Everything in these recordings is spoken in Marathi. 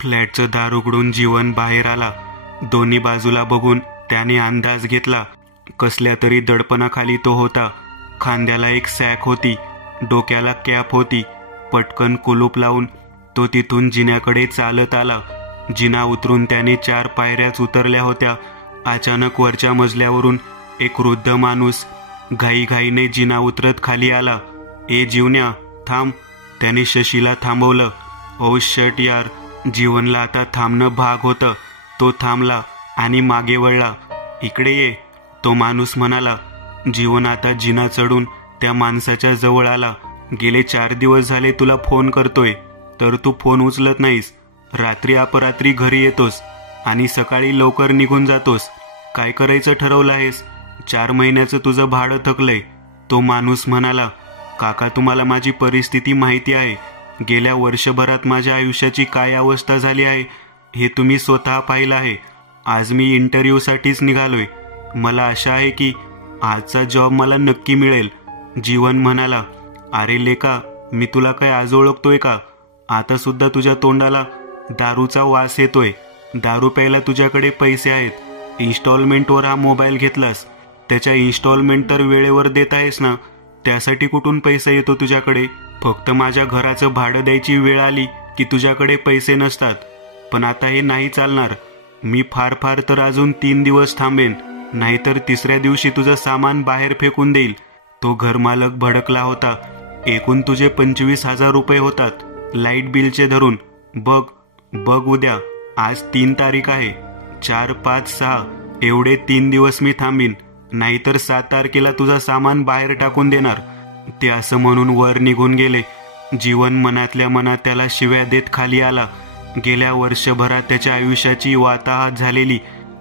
फ्लॅटचं दार उघडून जीवन बाहेर आला. दोन्ही बाजूला बघून त्याने अंदाज घेतला. कसल्या तरी दडपणाखाली तो होता. खांद्याला एक सॅक होती, डोक्याला कॅप होती. पटकन कुलूप लावून तो तिथून जिन्याकडे चालत आला. जिना उतरून त्याने 4 पायऱ्याच उतरल्या होत्या. अचानक वरच्या मजल्यावरून एक वृद्ध माणूस घाईघाईने जिना उतरत खाली आला. ए जीवन्या, थांब. त्याने शशीला थांबवलं. ओ शट यार. जीवनला आता थांबणं भाग होतं. तो थांबला आणि मागे वळला. इकडे ये, तो माणूस म्हणाला. जीवन आता जिना चढून त्या माणसाच्या जवळ आला. गेले 4 दिवस झाले तुला फोन करतोय, तर तू फोन उचलत नाहीस. रात्री अपरात्री घरी येतोस आणि सकाळी लवकर निघून जातोस. काय करायचं ठरवलं आहेस? 4 महिन्याचं तुझं भाडं थकलंय. तो माणूस म्हणाला. काका, तुम्हाला माझी परिस्थिती माहिती आहे. गेल्या वर्षभरात माझ्या आयुष्याची काय अवस्था झाली आहे हे तुम्ही स्वतः पाहिलं आहे. आज मी इंटरव्ह्यूसाठीच निघालोय. मला आशा आहे की आजचा जॉब मला नक्की मिळेल. जीवन म्हणाला. अरे लेका, मी तुला काय आज ओळखतोय का? आता सुद्धा तुझ्या तोंडाला दारूचा वास येतोय. दारू प्यायला तुझ्याकडे पैसे आहेत. इन्स्टॉलमेंटवर हा मोबाईल घेतलास, त्याच्या इन्स्टॉलमेंट तर वेळेवर देत आहेस ना. त्यासाठी कुठून पैसा येतो तुझ्याकडे? फक्त माझ्या घराचं भाडं द्यायची वेळ आली की तुझ्याकडे पैसे नसतात. पण आता हे नाही चालणार. मी फार फार तर अजून 3 दिवस थांबेन, नाहीतर 3ऱ्या दिवशी तुझं सामान बाहेर फेकून देईल. तो घरमालक भडकला होता. एकूण तुझे 25,000 रुपये होतात, लाईट बिलचे धरून. बघ उद्या. आज 3 तारीख आहे. 4, 5, 6 एवढे 3 दिवस मी थांबीन, नाहीतर 7 तारखेला तुझं सामान बाहेर टाकून देणार. ते असं म्हणून वर निघून गेले. जीवन मनातल्या मनात त्याला शिव्या देत खाली आला. गेल्या वर्षभरात त्याच्या आयुष्याची वाताहत झालेली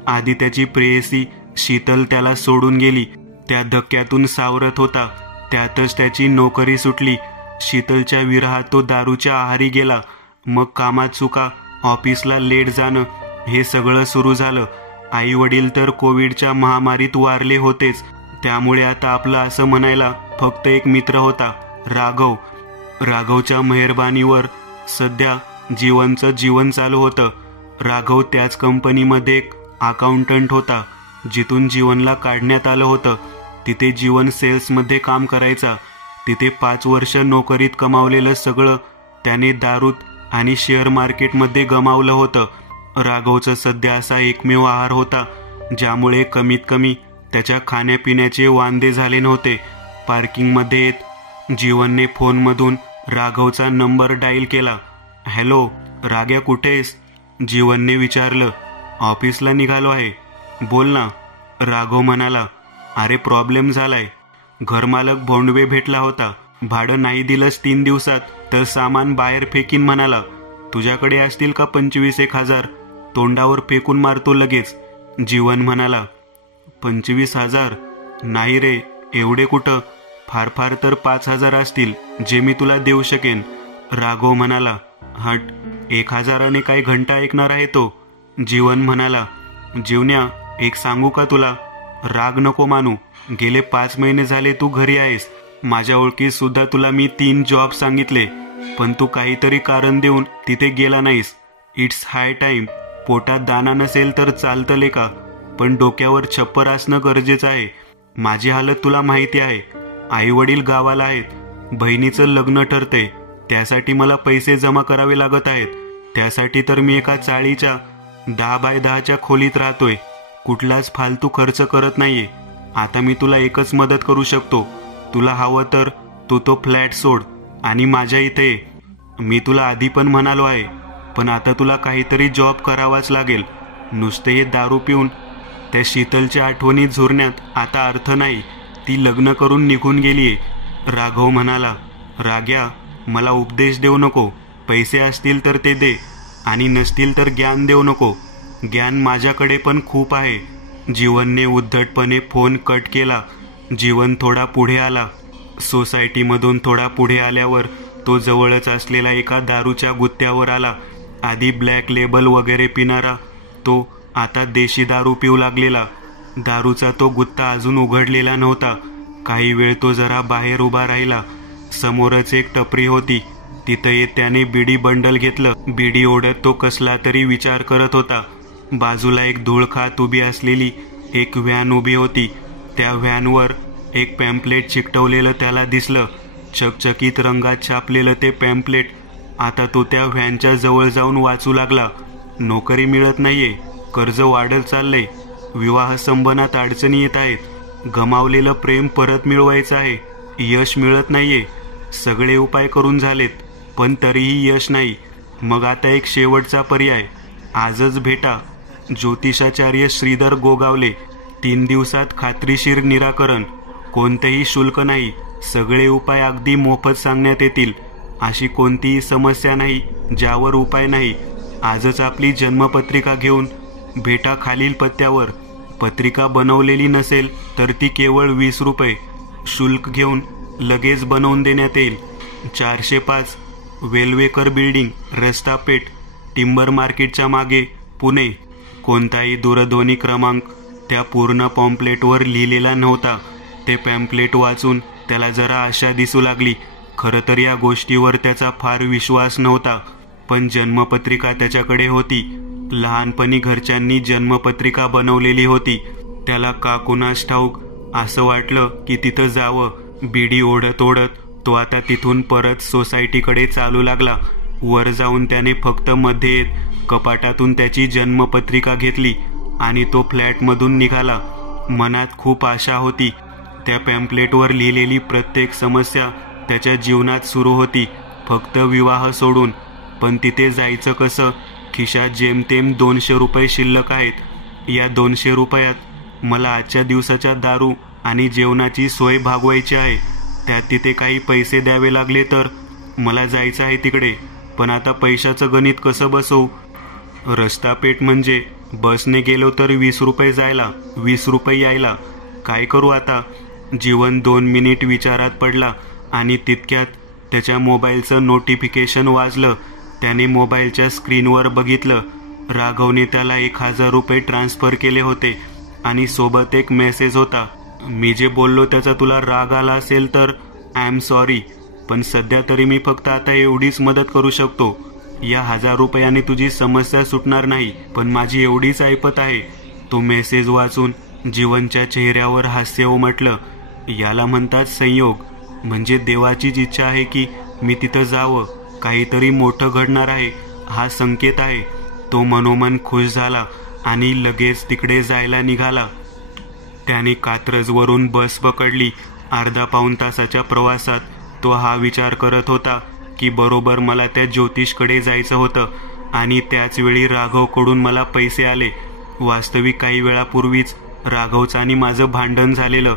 आधी त्याची प्रेयसी शीतल त्याला सोडून गेली. त्या धक्क्यातून सावरत होता. त्यातच त्याची नोकरी सुटली. शीतलच्या विरहात तो दारूच्या आहारी गेला. मग कामात चुका, ऑफिसला लेट जाणं, हे सगळं सुरू झालं. आई वडील तर कोविडच्या महामारीत वारले होतेच. त्यामुळे आता आपलं असं म्हणायला फक्त एक मित्र होता, राघव. राघवच्या मेहरबानीवर सध्या जीवनचं जीवन चालू होतं. राघव त्याच कंपनीमध्ये एक अकाउंटंट होता जिथून जीवनला काढण्यात आलं होतं. तिथे जीवन सेल्समध्ये काम करायचा. तिथे 5 वर्ष नोकरीत कमावलेलं सगळं त्याने दारूत आणि शेअर मार्केटमध्ये गमावलं होतं. राघवचं सध्या असा एकमेव आहार होता ज्यामुळे कमीत कमी त्याच्या खाण्यापिण्याचे वांदे झाले नव्हते. पार्किंगमध्ये येत जीवनने फोनमधून राघवचा नंबर डायल केला. हॅलो राग्या, कुठेस? जीवनने विचारलं. ऑफिसला निघालो आहे. बोल ना. राघव म्हणाला. अरे प्रॉब्लेम झालाय. घरमालक भोंडवे भेटला होता. भाडं नाही दिलंस 3 दिवसात तर सामान बाहेर फेकीन म्हणाला. तुझ्याकडे असतील का 25,000? तोंडावर फेकून मारतो लगेच. जीवन म्हणाला. 25,000? नाही रे, एवढे कुठं. फार फार तर 5,000 असतील जे मी तुला देऊ शकेन. राघव म्हणाला. हट, 1,000ने काय घंटा ऐकणार आहे तो? जीवन म्हणाला. जीवन्या, एक सांगू का तुला? राग नको मानू. गेले 5 महिने झाले तू घरी आहेस. माझ्या ओळखीत सुद्धा तुला मी 3 जॉब सांगितले, पण तू काहीतरी कारण देऊन तिथे गेला नाहीस. It's high time. पोटात दाना नसेल तर चालतले का, पण डोक्यावर छप्पर असणं गरजेचं आहे. माझी हालत तुला माहिती आहे. आई वडील गावाला आहेत. बहिणीचं लग्न ठरते, त्यासाठी मला पैसे जमा करावे लागत आहेत. त्यासाठी तर मी एका चाळीच्या 10 बाय 10च्या खोलीत राहतोय. कुठलाच फालतू खर्च करत नाहीये. आता मी तुला एकच मदत करू शकतो. तुला हवं तर तू तो फ्लॅट सोड आणि माझ्या इथे ये. मी तुला आधी पण म्हणालो आहे, पण आता तुला काहीतरी जॉब करावाच लागेल. नुसते हे दारू पिऊन त्या शीतलच्या आठवणीत झुरण्यात आता अर्थ नाही. ती लग्न करून निघून गेलीये. राघव म्हणाला. राग्या, मला उपदेश देऊ नको. पैसे असतील तर ते दे आणि नसतील तर ज्ञान देऊ नको. ज्ञान माझ्याकडे पण खूप आहे. जीवनने उद्धटपणे फोन कट केला. जीवन थोडा पुढे आला. सोसायटीमधून थोडा पुढे आल्यावर तो जवळच असलेला एका दारूच्या गुत्त्यावर आला. आधी ब्लॅक लेबल वगैरे पिणारा तो आता देशी दारू पिऊ लागलेला. दारूचा तो गुत्ता अजून उघडलेला नव्हता. काही वेळ तो जरा बाहेर उभा राहिला. समोरच एक टपरी होती. तिथं येत त्याने बिडी बंडल घेतलं. बिडी ओढत तो कसला तरी विचार करत होता. बाजूला एक धूळ खात उभी असलेली एक व्हॅन उभी होती. त्या व्हॅनवर एक पॅम्पलेट चिकटवलेलं त्याला दिसलं. चकचकीत रंगात छापलेलं ते पॅम्पलेट. आता तो त्या व्हॅनच्या जवळ जाऊन वाचू लागला. नोकरी मिळत नाहीये, कर्ज वाढत चाललंय, विवाह संबंधात अडचणी येत आहेत, गमावलेलं प्रेम परत मिळवायचं आहे, यश मिळत नाहीये, सगळे उपाय करून झालेत पण तरीही यश नाही. मग आता एक शेवटचा पर्याय, आजच भेटा. ज्योतिषाचार्य श्रीधर गोगावले. 3 दिवसात खात्रीशीर निराकरण, कोणतेही शुल्क नाही, सगळे उपाय अगदी मोफत सांगण्यात येतील. अशी कोणतीही समस्या नाही ज्यावर उपाय नाही. आजच आपली जन्मपत्रिका घेऊन भेटा खालील पत्त्यावर. पत्रिका बनवलेली नसेल तर ती केवळ 20 रुपये शुल्क घेऊन लगेच बनवून देण्यात येईल. 405 वेलवेकर बिल्डिंग, रस्ता पेठ, टिंबर मार्केटच्या मागे, पुणे. कोणताही दूरध्वनी क्रमांक त्या पूर्ण पॉम्पलेटवर लिहिलेला नव्हता. ते पॅम्पलेट वाचून त्याला जरा आशा दिसू लागली. खरं तर या गोष्टीवर त्याचा फार विश्वास नव्हता, पण जन्मपत्रिका त्याच्याकडे होती. लहानपणी घरच्यांनी जन्मपत्रिका बनवलेली होती. त्याला का कुणास ठाऊक असं वाटलं की तिथं जावं. बिडी ओढत ओढत तो आता तिथून परत सोसायटीकडे चालू लागला. वर जाऊन त्याने फक्त मध्ये येत कपाटातून त्याची जन्मपत्रिका घेतली आणि तो फ्लॅटमधून निघाला. मनात खूप आशा होती. त्या पॅम्पलेटवर लिहिलेली प्रत्येक समस्या त्याच्या जीवनात सुरू होती, फक्त विवाह सोडून. पण तिथे जायचं कसं? खिशात जेमतेम 200 रुपये शिल्लक आहेत. या 200 रुपयात मला आजच्या दिवसाच्या दारू आणि जेवणाची सोय भागवायची आहे. त्यात तिथे काही पैसे द्यावे लागले तर? मला जायचं आहे तिकडे, पण आता पैशाचं गणित कसं बसवू? रस्ता पेठ म्हणजे बसने गेलो तर 20 रुपये जायला, 20 रुपये यायला. काय करू आता? जीवन 2 मिनिट विचारात पडला आणि तितक्यात त्याच्या मोबाईलचं नोटिफिकेशन वाजलं. त्याने मोबाईलच्या स्क्रीनवर बघितलं. राघवने त्याला 1000 रुपये ट्रान्सफर केले होते आणि सोबत एक मेसेज होता. मी जे बोललो त्याचा तुला राग आला असेल तर आय एम सॉरी, पण सध्या तरी मी फक्त आता एवढीच मदत करू शकतो. या 1000 रुपयाने तुझी समस्या सुटणार नाही, पण माझी एवढीच ऐपत आहे. तो मेसेज वाचून जीवनच्या चेहऱ्यावर हास्य उमटलं. याला म्हणतात संयोग. म्हणजे देवाचीच इच्छा आहे की मी तिथं जावं, काहीतरी मोठं घडणार आहे हा संकेत आहे. तो मनोमन खुश झाला आणि लगेच तिकडे जायला निघाला. त्याने कात्रजवरून बस पकडली. अर्धा पाऊण तासाच्या प्रवासात तो हा विचार करत होता की बरोबर मला त्या ज्योतिषकडे जायचं होतं आणि त्याच वेळी राघवकडून मला पैसे आले. वास्तविक काही वेळापूर्वीच राघवचं आणि माझं भांडण झालेलं,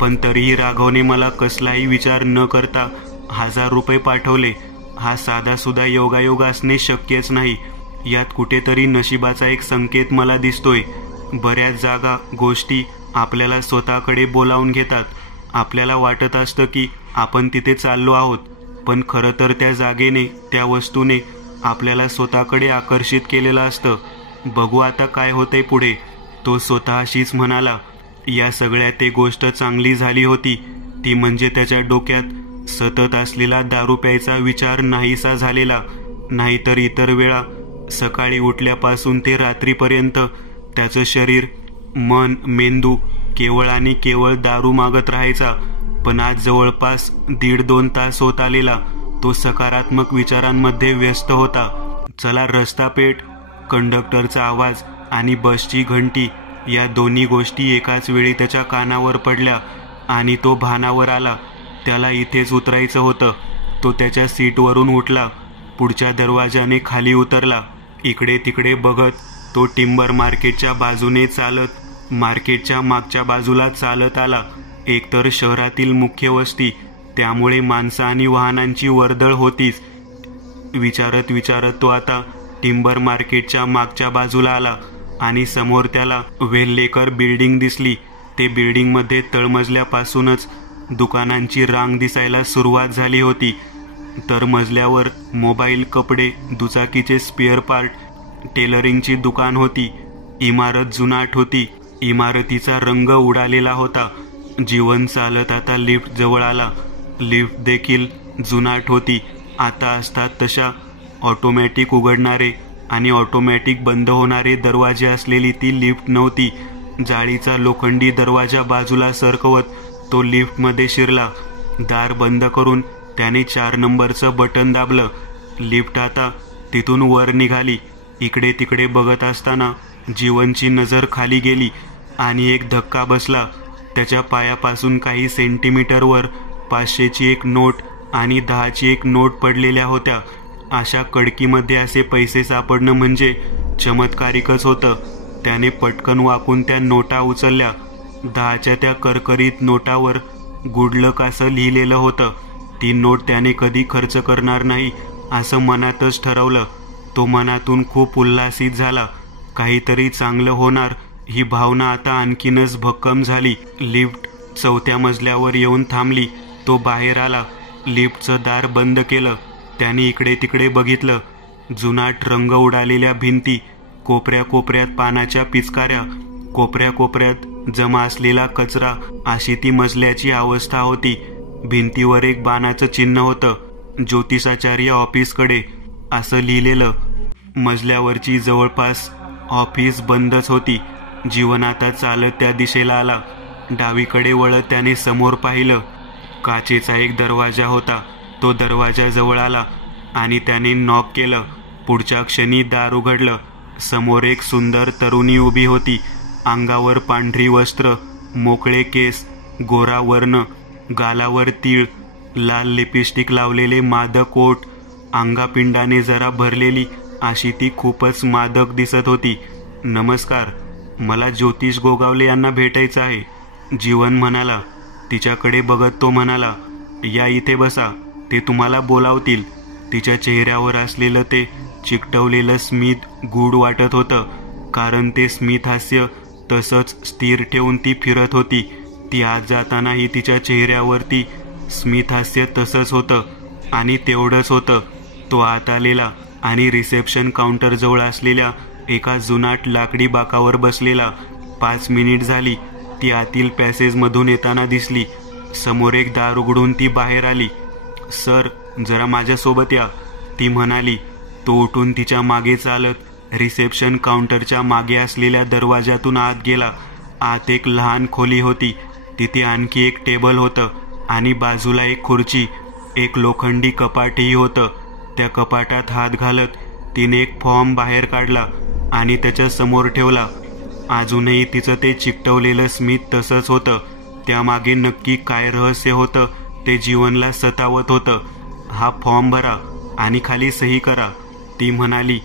पण तरीही राघवने मला कसलाही विचार न करता 1000 रुपये पाठवले. हा साधासुद्धा योगायोग असणे शक्यच नाही. यात कुठेतरी नशिबाचा एक संकेत मला दिसतोय. बऱ्याच जागा, गोष्टी आपल्याला स्वतःकडे बोलावून घेतात. आपल्याला वाटत असतं की आपण तिथे चाललो आहोत, पण खरं तर त्या जागेने, त्या वस्तूने आपल्याला स्वतःकडे आकर्षित केलेलं असतं. बघू आता काय होतंय पुढे, तो स्वतःशीच म्हणाला. या सगळ्यात एक गोष्ट चांगली झाली होती, ती म्हणजे त्याच्या डोक्यात सतत असलेला दारू प्यायचा विचार नाहीसा झालेला. नाहीतर इतर वेळा सकाळी उठल्यापासून ते रात्रीपर्यंत त्याचं शरीर, मन, मेंदू केवळ आणि केवळ दारू मागत राहायचा. पण आज जवळपास 1.5-2 तास होत आलेला तो सकारात्मक विचारांमध्ये व्यस्त होता. चला रस्ता पेठ, कंडक्टरचा आवाज आणि बसची घंटी या दोन्ही गोष्टी एकाच वेळी त्याच्या कानावर पडल्या आणि तो भानावर आला. त्याला इथेच उतरायचं होतं. तो त्याच्या सीटवरून उठला. पुढच्या दरवाजाने खाली उतरला. इकडे तिकडे बघत तो टिंबर मार्केटच्या बाजूने चालत मार्केटच्या मागच्या बाजूला चालत आला. एकतर शहरातील मुख्य वस्ती, त्यामुळे माणसं आणि वाहनांची वर्दळ होतीच. विचारत विचारत तो आता टिंबर मार्केटच्या मागच्या बाजूला आला आणि समोर त्याला वेल्लेकर बिल्डिंग दिसली. ते बिल्डिंगमध्ये तळमजल्यापासूनच दुकानांची रांग दिसायला सुरुवात झाली होती. तर मजल्यावर मोबाईल, कपडे, दुचाकीचे स्पेअर पार्ट, टेलरिंगची दुकान होती. इमारत जुनाट होती. इमारतीचा रंग उडालेला होता. जीवन चालत आता लिफ्ट जवळ आला. लिफ्ट देखील जुनाट होती. आता असतात तशा ऑटोमॅटिक उघडणारे आणि ऑटोमॅटिक बंद होणारे दरवाजे असलेली ती लिफ्ट नव्हती. जाळीचा लोखंडी दरवाजा बाजूला सरकवत तो लिफ्टमध्ये शिरला. दार बंद करून त्याने 4 नंबरचं बटन दाबलं. लिफ्ट आता तिथून वर निघाली. इकडे तिकडे बघत असताना जीवनची नजर खाली गेली आणि एक धक्का बसला. त्याच्या पायापासून काही सेंटीमीटरवर 500ची एक नोट आणि 10ची एक नोट पडलेल्या होत्या. अशा कडकीमध्ये असे पैसे सापडणं म्हणजे चमत्कारिकच होतं. त्याने पटकन वाकून त्या नोटा उचलल्या. 10च्या त्या करकरीत नोटावर गुड लक असं लिहिलेलं होतं. ती नोट त्याने कधी खर्च करणार नाही असं मनातच ठरवलं. तो मनातून खूप उल्हासित झाला. काहीतरी चांगलं होणार ही भावना आता आणखीनच भक्कम झाली. लिफ्ट 4थ्या मजल्यावर येऊन थांबली. तो बाहेर आला. लिफ्टचं दार बंद केलं. त्याने इकडे तिकडे बघितलं. जुनाट रंग उडालेल्या भिंती, कोपऱ्या कोपऱ्यात पानाच्या पिचकाऱ्या, कोपऱ्या कोपऱ्यात जमा असलेला कचरा, अशी ती मजल्याची अवस्था होती. भिंतीवर एक बाणाचं चिन्ह होतं. ज्योतिषाचार्य ऑफिसकडे असं लिहिलेलं. मजल्यावरची जवळपास ऑफिस बंदच होती. जीवन आता चालत त्या दिशेला आला. डावीकडे वळत त्याने समोर पाहिलं. काचेचा एक दरवाजा होता. तो दरवाजा जवळ आला आणि त्याने नॉक केलं. पुढच्या क्षणी दार उघडलं. समोर एक सुंदर तरुणी उभी होती. अंगावर पांढरी वस्त्र, मोकळे केस, गोरा वर्ण, गालावर तीळ, लाल लिपस्टिक लावलेले मादक ओठ, अंगापिंडाने जरा भरलेली अशी ती खूपच मादक दिसत होती. नमस्कार, मला ज्योतिष गोगावले यांना भेटायचं आहे, जीवन म्हणाला. तिच्याकडे बघत तो म्हणाला, या इथे बसा, ते तुम्हाला बोलावतील. तिच्या चेहऱ्यावर असलेलं ते चिकटवलेलं स्मित गूढ वाटत होतं, कारण ते स्मित हास्य तसंच स्थिर ठेवून ती फिरत होती. ती आत जातानाही तिच्या चेहऱ्यावरती स्मित हास्य तसंच होतं आणि तेवढंच होतं. तो आत आलेला आणि रिसेप्शन काउंटरजवळ असलेल्या एका जुनाट लाकडी बाकावर बसलेला. 5 मिनिट झाली. ती आतील पॅसेजमधून येताना दिसली. समोर एक दार उघडून ती बाहेर आली. सर, जरा माझ्यासोबत या, ती म्हणाली. तो उठून तिच्या मागे चालत रिसेप्शन काउंटरच्या मागे असलेल्या दरवाजातून आत गेला. आत एक लहान खोली होती. तिथे आणखी एक टेबल होतं आणि बाजूला एक खुर्ची, एक लोखंडी कपाटही होतं. त्या कपाटात हात घालत तिने एक फॉर्म बाहेर काढला आणि त्याच्या समोर ठेवला. अजूनही तिचं ते चिकटवलेलं स्मित तसंच होतं. त्यामागे नक्की काय रहस्य होतं ते जीवनला सतावत होतं. हा फॉर्म भरा आणि खाली सही करा, ती म्हणाली.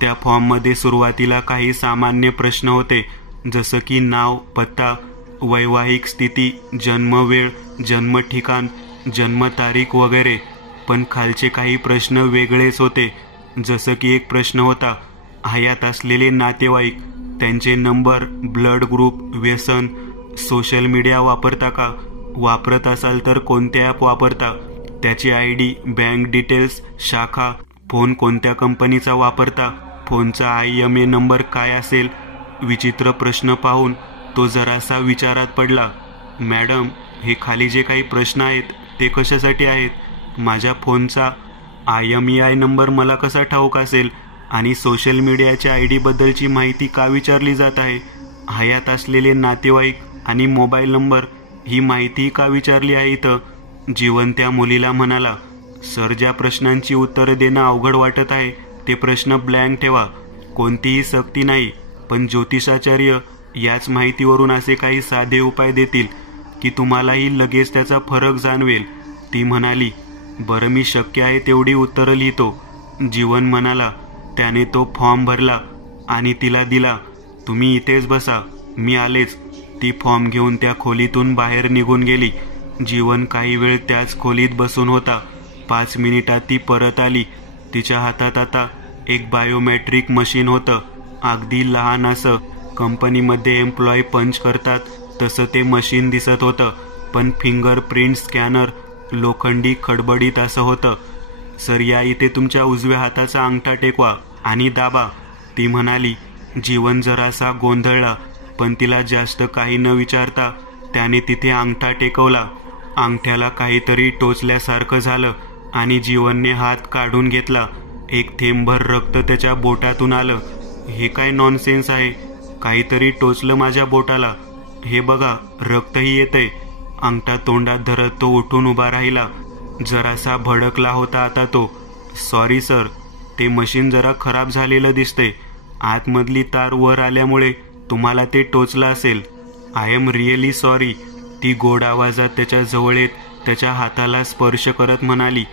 त्या फॉर्ममध्ये सुरुवातीला काही सामान्य प्रश्न होते, जसं की नाव, पत्ता, वैवाहिक स्थिती, जन्मवेळ, जन्म ठिकाण, जन्मतारीख वगैरे. पण खालचे काही प्रश्न वेगळेच होते. जसं की एक प्रश्न होता, हयात असलेले नातेवाईक, त्यांचे नंबर, ब्लड ग्रुप, व्यसन, सोशल मीडिया वापरता का, वापरत असाल तर कोणते ॲप वापरता, त्याची ID, बँक डिटेल्स, शाखा, फोन कोणत्या कंपनीचा वापरता, फोनचा IMA नंबर काय असेल. विचित्र प्रश्न पाहून तो जरासा विचारात पडला. मॅडम, हे खाली जे काही प्रश्न आहेत ते कशासाठी आहेत? माझ्या फोनचा IMEI नंबर मला कसा ठाऊक असेल आणि सोशल मीडियाच्या ID बद्दलची माहिती का विचारली जात आहे? हयात असलेले नातेवाईक आणि मोबाईल नंबर ही माहिती का विचारली आहे इथं? जीवन त्या मुलीला म्हणाला. सर, ज्या प्रश्नांची उत्तरं देणं अवघड वाटत आहे ते प्रश्न ब्लँक ठेवा. कोणतीही सक्ती नाही, पण ज्योतिषाचार्य याच माहितीवरून असे काही साधे उपाय देतील की तुम्हालाही लगेच त्याचा फरक जाणवेल, ती म्हणाली. बरं, मी शक्य आहे तेवढी उत्तरं लिहितो, जीवन म्हणाला. त्याने तो फॉर्म भरला आणि तिला दिला. तुम्ही इथेच बसा, मी आलेच. ती फॉर्म घेऊन त्या खोलीतून बाहेर निघून गेली. जीवन काही वेळ त्याच खोलीत बसून होता. 5 मिनिटात ती परत आली. तिच्या हातात आता एक बायोमेट्रिक मशीन होतं. अगदी लहान असं, कंपनीमध्ये एम्प्लॉय पंच करतात तसं ते मशीन दिसत होतं, पण फिंगरप्रिंट स्कॅनर लोखंडी खडबडीत असं होतं. सर, या इथे तुमच्या उजव्या हाताचा अंगठा टेकवा आणि दाबा, ती म्हणाली. जीवन जरासा गोंधळला, पण तिला जास्त काही न विचारता त्याने तिथे अंगठा टेकवला. अंगठ्याला काहीतरी टोचल्यासारखं झालं आणि जीवनने हात काढून घेतला. एक थेंबभर रक्त त्याच्या बोटातून आलं. हे काय नॉनसेन्स आहे? काहीतरी टोचलं माझ्या बोटाला. हे बघा, रक्तही येतंय. अंगठा तोंडात धरत तो उठून उभा राहिला. जरासा भडकला होता आता तो. सॉरी सर, ते मशीन जरा खराब झालेलं दिसतंय. आतमधली तार वर आल्यामुळे तुम्हाला ते टोचलं असेल. I am really sorry. ती गोड आवाजात त्याच्या जवळ येत त्याच्या हाताला स्पर्श करत म्हणाली.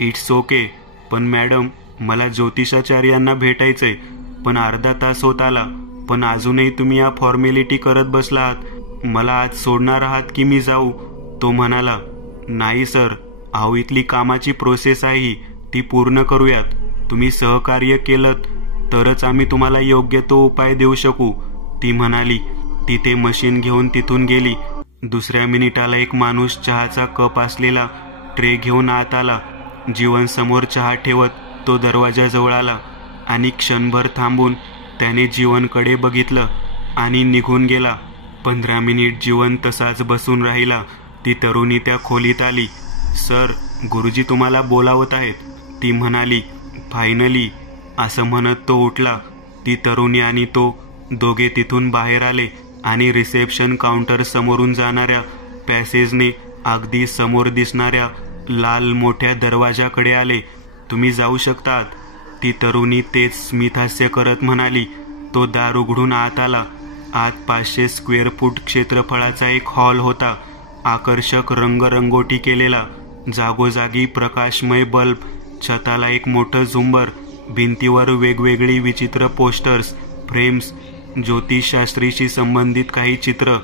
It's okay. पण मॅडम, मला ज्योतिषाचार्यांना भेटायचंय. पण अर्धा तास होत आला, पण अजूनही तुम्ही या फॉर्मॅलिटी करत बसला आहात. मला आज सोडणार आहात की मी जाऊ? तो म्हणाला. नाही सर, अहो इथली कामाची प्रोसेस आहे ही, ती पूर्ण करूयात. तुम्ही सहकार्य केलं तरच आम्ही तुम्हाला योग्य तो उपाय देऊ शकू, ती म्हणाली. ती ते मशीन घेऊन तिथून गेली. दुसऱ्या मिनिटाला एक माणूस चहाचा कप असलेला ट्रे घेऊन आत आला. जीवन समोर चहा ठेवत तो दरवाजाजवळ आला आणि क्षणभर थांबून त्याने जीवनकडे बघितलं आणि निघून गेला. 15 मिनिट जीवन तसाच बसून राहिला. ती तरुणी त्या खोलीत आली. सर, गुरुजी तुम्हाला बोलावत आहेत, ती म्हणाली. फायनली, असं म्हणत तो उठला. ती तरुणी आणि तो दोघे तिथून बाहेर आले आणि रिसेप्शन काउंटर समोरून जाणाऱ्या पॅसेजने अगदी समोर दिसणाऱ्या लाल मोठ्या दरवाजाकडे आले. तुम्ही जाऊ शकतात, ती तरुणी तेच स्मितहास्य करत म्हणाली. तो दार उघडून आत आला. आत 500 स्क्वेअर फूट क्षेत्रफळाचा एक हॉल होता. आकर्षक रंगरंगोटी केलेला, जागोजागी प्रकाशमय बल्ब, छताला एक मोठं झुंबर, भिंतीवर वेगवेगळी विचित्र पोस्टर्स, फ्रेम्स, ज्योतिषशास्त्रीशी संबंधित काही चित्र,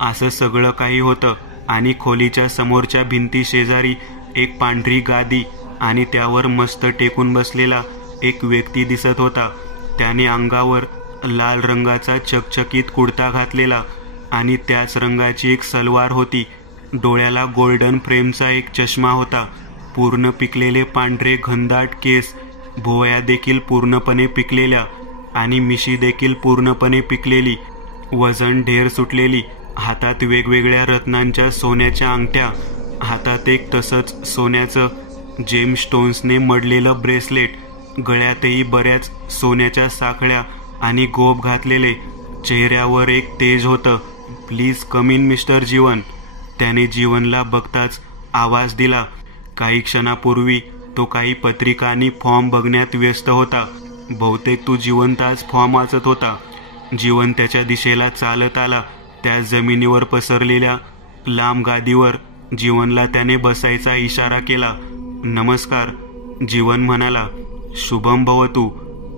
असं सगळं काही होतं. आणि खोलीच्या समोरच्या भिंती शेजारी एक पांढरी गादी आणि त्यावर मस्त टेकून बसलेला एक व्यक्ती दिसत होता. त्याने अंगावर लाल रंगाचा चकचकीत कुर्ता घातलेला आणि त्याच रंगाची एक सलवार होती. डोळ्याला गोल्डन फ्रेमचा एक चष्मा होता. पूर्ण पिकलेले पांढरे घनदाट केस, भोवया देखील पूर्णपणे पिकलेल्या आणि मिशी देखील पूर्णपणे पिकलेली, वजन ढेर सुटलेली. हातात वेगवेगळ्या रत्नांच्या सोन्याच्या अंगठ्या, हातात एक तसंच सोन्याचं जेम स्टोन्सने मडलेलं ब्रेसलेट, गळ्यातही बऱ्याच सोन्याच्या साखळ्या आणि गोफ घातलेले. चेहऱ्यावर एक तेज होतं. प्लीज कम इन मिस्टर जीवन, त्याने जीवनला बघताच आवाज दिला. काही क्षणापूर्वी तो काही पत्रिका आणि फॉर्म बघण्यात व्यस्त होता. बहुतेक तो जिवंत आज फॉर्म वाचत होता. जीवन त्याच्या दिशेला चालत आला. त्या जमिनीवर पसरलेल्या लांब गादीवर जीवनला त्याने बसायचा इशारा केला. नमस्कार, जीवन म्हणाला. शुभम भवतु.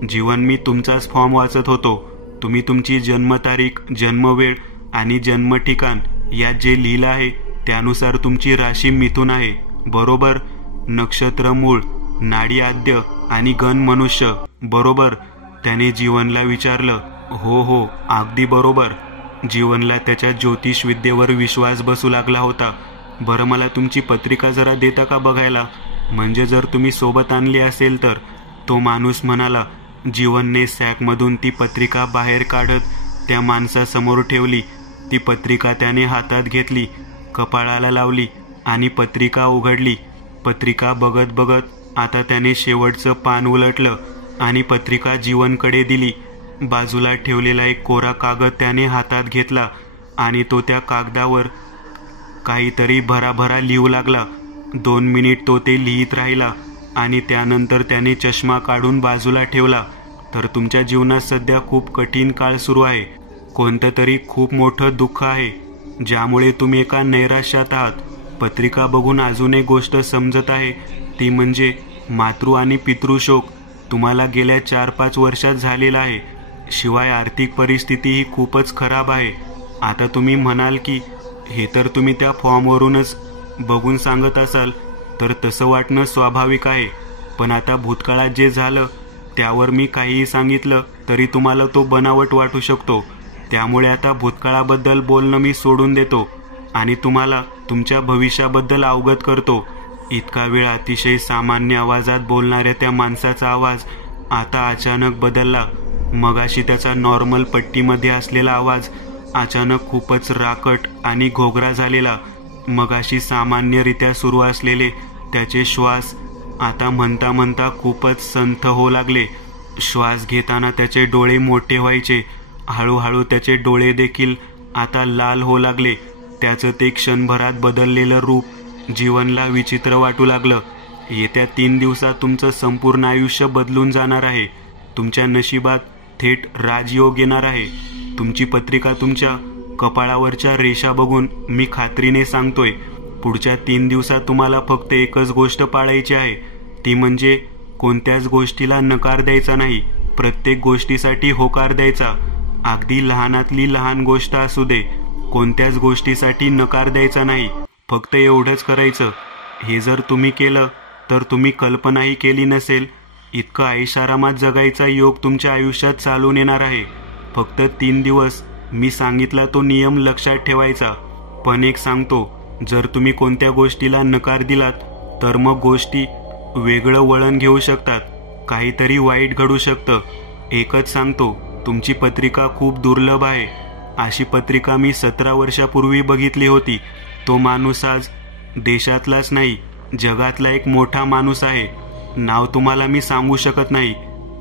जीवन, मी तुमचाच फॉर्म वाचत होतो. तुम्ही तुमची जन्मतारीख, जन्मवेळ आणि जन्म ठिकाण यात जे लिहिलं आहे त्यानुसार तुमची राशी मिथुन आहे, बरोबर? नक्षत्र मूळ, नाडी आद्य आणि गण मनुष्य, बरोबर? त्याने जीवनला विचारलं. हो हो, अगदी बरोबर. जीवनला त्याच्या ज्योतिष विद्येवर विश्वास बसू लागला होता. बरं, मला तुमची पत्रिका जरा देता का बघायला? म्हणजे जर तुम्ही सोबत आणली असेल तर, तो माणूस म्हणाला. जीवनने सॅकमधून ती पत्रिका बाहेर काढत त्या माणसासमोर ठेवली. ती पत्रिका त्याने हातात घेतली, कपाळाला लावली आणि पत्रिका उघडली. पत्रिका बघत बघत आता त्याने शेवटचं पान उलटलं आणि पत्रिका जीवनकडे दिली. बाजूला ठेवलेला एक कोरा कागद त्याने हातात घेतला आणि तो त्या कागदावर काहीतरी भराभरा लिहू लागला. 2 मिनिट तो ते लिहित राहिला आणि त्यानंतर त्याने चष्मा काढून बाजूला ठेवला. तर तुमच्या जीवनात सध्या खूप कठीण काळ सुरू आहे. कोणतं तरी खूप मोठं दुःख आहे, ज्यामुळे तुम्ही एका नैराश्यात आहात. पत्रिका बघून अजून एक गोष्ट समजत आहे, ती म्हणजे मातृ आणि पितृशोक तुम्हाला गेल्या 4-5 वर्षात झालेला आहे. शिवाय आर्थिक परिस्थितीही खूपच खराब आहे. आता तुम्ही म्हणाल की हे तर तुम्ही त्या फॉर्मवरूनच बघून सांगत असाल, तर तसं वाटणं स्वाभाविक आहे. पण आता भूतकाळात जे झालं त्यावर मी काहीही सांगितलं तरी तुम्हाला तो बनावट वाटू शकतो. त्यामुळे आता भूतकाळाबद्दल बोलणं मी सोडून देतो आणि तुम्हाला तुमच्या भविष्याबद्दल अवगत करतो. इतका वेळ अतिशय सामान्य आवाजात बोलणाऱ्या त्या माणसाचा आवाज आता अचानक बदलला. मगाशी त्याचा नॉर्मल पट्टीमध्ये असलेला आवाज अचानक खूपच राकट आणि घोगरा झालेला. मगाशी सामान्यरित्या सुरू असलेले त्याचे श्वास आता म्हणता म्हणता खूपच संथ होऊ लागले. श्वास घेताना त्याचे डोळे मोठे व्हायचे. हळूहळू त्याचे डोळे देखील आता लाल होऊ लागले. त्याचं ते क्षणभरात बदललेलं रूप जीवनला विचित्र वाटू लागलं. येत्या 3 दिवसात तुमचं संपूर्ण आयुष्य बदलून जाणार आहे. तुमच्या नशिबात थेट राजयोग येणार आहे. तुमची पत्रिका तुमच्या कपाळावरच्या रेषा बघून मी खात्रीने सांगतोय, पुढच्या 3 दिवसात तुम्हाला फक्त एकच गोष्ट पाळायची आहे. ती म्हणजे कोणत्याच गोष्टीला नकार द्यायचा नाही, प्रत्येक गोष्टीसाठी होकार द्यायचा. अगदी लहानातली लहान गोष्ट असू दे, कोणत्याच गोष्टीसाठी नकार द्यायचा नाही. फक्त एवढंच करायचं. हे जर तुम्ही केलं तर तुम्ही कल्पनाही केली नसेल इतकं ऐशारामात जगायचा योग तुमच्या आयुष्यात चालून येणार आहे. फक्त 3 दिवस मी सांगितला तो नियम लक्षात ठेवायचा. पण एक सांगतो, जर तुम्ही कोणत्या गोष्टीला नकार दिलात तर मग गोष्टी वेगळं वळण घेऊ शकतात, काहीतरी वाईट घडू शकतं. एकच सांगतो, तुमची पत्रिका खूप दुर्लभ आहे. अशी पत्रिका मी 17 वर्षापूर्वी बघितली होती. तो माणूस आज देशातलाच नाही, जगातला एक मोठा माणूस आहे. नाव तुम्हाला मी सांगू शकत नाही,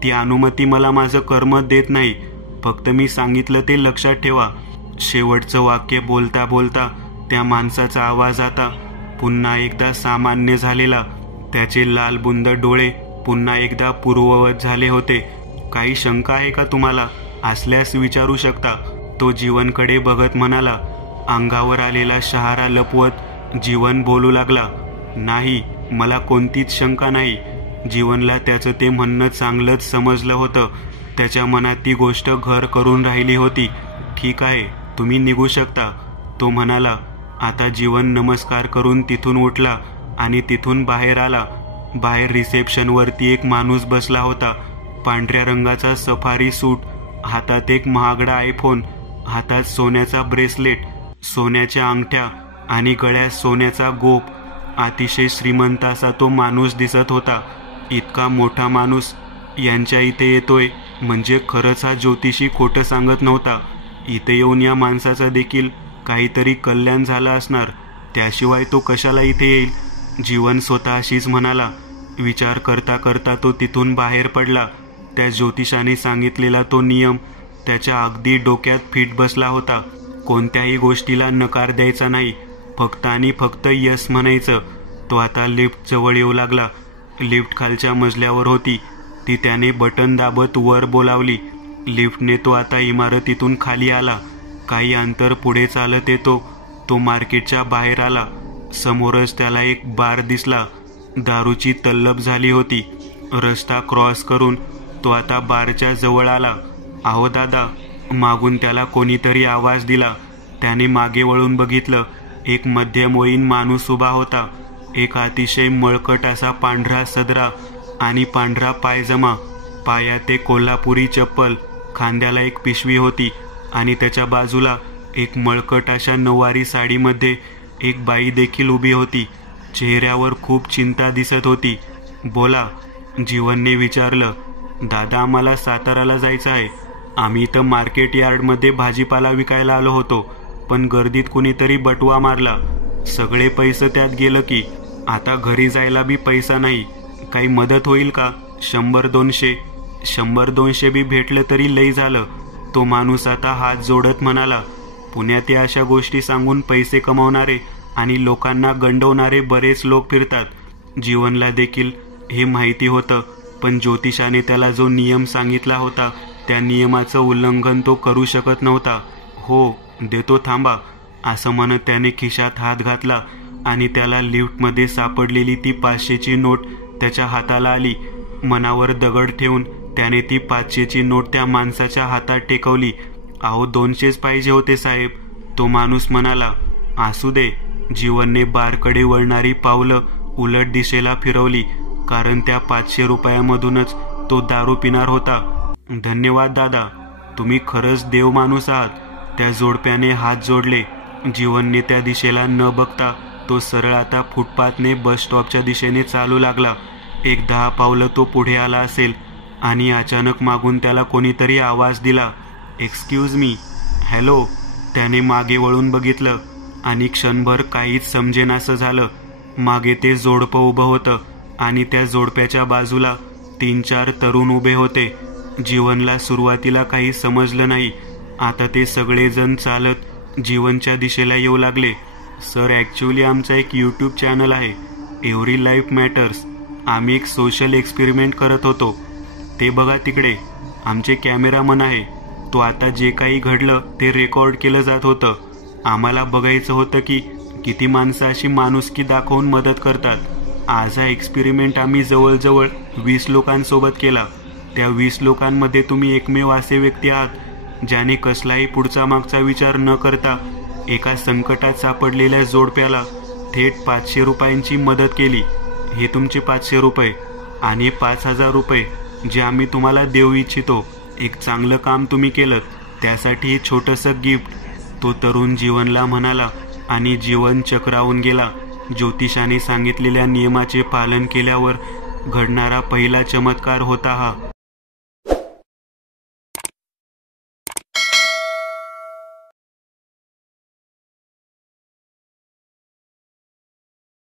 ती अनुमती मला माझं कर्म देत नाही. फक्त मी सांगितलं ते लक्षात ठेवा. शेवटचं वाक्य बोलता बोलता त्या माणसाचा आवाज आता पुन्हा एकदा सामान्य झालेला. त्याचे लालबुंद डोळे पुन्हा एकदा पूर्ववत झाले होते. काही शंका आहे का तुम्हाला? असल्यास विचारू शकता, तो जीवनकडे बघत म्हणाला. अंगावर आलेला शहारा लपवत जीवन बोलू लागला. नाही, मला कोणतीच शंका नाही. जीवनला त्याचं ते म्हणणं चांगलंच समजलं होतं. त्याच्या मनात ती गोष्ट घर करून राहिली होती. ठीक आहे, तुम्ही निघू शकता, तो म्हणाला. आता जीवन नमस्कार करून तिथून उठला आणि तिथून बाहेर आला. बाहेर रिसेप्शनवरती एक माणूस बसला होता. पांढऱ्या रंगाचा सफारी सूट, हातात एक महागडा आयफोन, हातात सोन्याचा ब्रेसलेट, सोन्याच्या अंगठ्या आणि गळ्यात सोन्याचा गोप. अतिशय श्रीमंत असा तो माणूस दिसत होता. इतका मोठा माणूस यांच्या इथे येतोय म्हणजे खरंच हा ज्योतिषी खोटं सांगत नव्हता. इथे येऊन या माणसाचं देखील काहीतरी कल्याण झालं असणार, त्याशिवाय तो कशाला इथे येईल? जीवन स्वतःशीच म्हणाला. विचार करता करता तो तिथून बाहेर पडला. त्या ज्योतिषाने सांगितलेला तो नियम त्याच्या अगदी डोक्यात फिट बसला होता. कोणत्याही गोष्टीला नकार द्यायचा नाही, फक्त आणि फक्त यस म्हणायचं. तो आता लिफ्ट जवळ येऊ लागला. लिफ्ट खालच्या मजल्यावर होती. ती त्याने बटन दाबत वर बोलावली. लिफ्टने तो आता इमारतीतून खाली आला. काही अंतर पुढे चालत येतो तो मार्केटच्या बाहेर आला. समोरच त्याला एक बार दिसला. दारूची तल्लप झाली होती. रस्ता क्रॉस करून तो आता बारच्या जवळ आला. अहो दादा, मागून त्याला कोणीतरी आवाज दिला. त्याने मागे वळून बघितलं. एक मध्यमवयीन माणूस उभा होता. एक अतिशय मळकट असा पांढरा सदरा आणि पांढरा पायजमा, पायात एक कोल्हापुरी चप्पल, खांद्याला एक पिशवी होती आणि त्याच्या बाजूला एक मळकट अशा नऊवारी साडीमध्ये एक बाई देखील उभी होती. चेहऱ्यावर खूप चिंता दिसत होती. बोला, जीवनने विचारलं. दादा, आम्हाला साताराला जायचं आहे. आम्ही इथं मार्केट यार्डमध्ये भाजीपाला विकायला आलो होतो, पण गर्दीत कुणीतरी बटवा मारला. सगळे पैसे त्यात गेलं की आता घरी जायला बी पैसा नाही. काही मदत होईल का? 100-200 100-200 बी भेटलं तरी लई झालं. तो माणूस आता हात जोडत म्हणाला. पुण्यात या अशा गोष्टी सांगून पैसे कमावणारे आणि लोकांना गंडवणारे बरेच लोक फिरतात. जीवनला देखील हे माहिती होतं, पण ज्योतिषाने त्याला जो नियम सांगितला होता त्या नियमाचं उल्लंघन तो करू शकत नव्हता. हो, देतो, थांबा, असं म्हणत त्याने खिशात हात घातला आणि त्याला लिफ्टमध्ये सापडलेली ती 500ची नोट त्याच्या हाताला आली. मनावर दगड ठेवून त्याने ती 500ची नोट त्या माणसाच्या हातात टेकवली. अहो, 200च पाहिजे होते साहेब, तो माणूस म्हणाला. असू दे. जीवनने बारकडे वळणारी पावलं उलट दिशेला फिरवली, कारण त्या 500 रुपयामधूनच तो दारू पिणार होता. धन्यवाद दादा, तुम्ही खरंच देव माणूस आहात. त्या जोडप्याने हात जोडले. जीवनने त्या दिशेला न बघता तो सरळ आता फुटपाथने बस स्टॉपच्या दिशेने चालू लागला. एक 10 पावलं तो पुढे आला असेल आणि अचानक मागून त्याला कोणीतरी आवाज दिला. Excuse me, hello. त्याने मागे वळून बघितलं आणि क्षणभर काहीच समजेनासं झालं. मागे ते जोडपं उभं होतं आणि त्या जोडप्याच्या बाजूला 3-4 तरुण उभे होते. जीवनला सुरुवातीला काही समजलं नाही. आता ते सगळेजण चालत जीवनच्या दिशेला येऊ लागले. सर, ॲक्च्युली आमचा एक यूट्यूब चॅनल आहे, एव्हरी लाईफ मॅटर्स. आम्ही एक सोशल एक्सपेरिमेंट करत होतो. ते बघा तिकडे, आमचे कॅमेरामन आहे. तो आता जे काही घडलं ते रेकॉर्ड केलं जात होतं. आम्हाला बघायचं होतं की किती माणसं अशी माणुसकी दाखवून मदत करतात. आज हा एक्सपेरिमेंट आम्ही जवळजवळ 20 लोकांसोबत केला. त्या 20 लोकांमध्ये तुम्ही एकमेव असे व्यक्ती आहात ज्याने कसलाही पुढचा मागचा विचार न करता एका संकटात सापडलेल्या जोडप्याला थेट 500 रुपयांची मदत केली. हे तुमचे 500 रुपये आणि 5,000 रुपये जे आम्ही तुम्हाला देऊ इच्छितो. एक चांगलं काम तुम्ही केलं, त्यासाठी हे छोटंसं गिफ्ट. तो तरुण जीवनला म्हणाला आणि जीवन चक्रावून गेला. ज्योतिषाने सांगितलेल्या नियमाचे पालन केल्यावर घडणारा पहिला चमत्कार होता हा.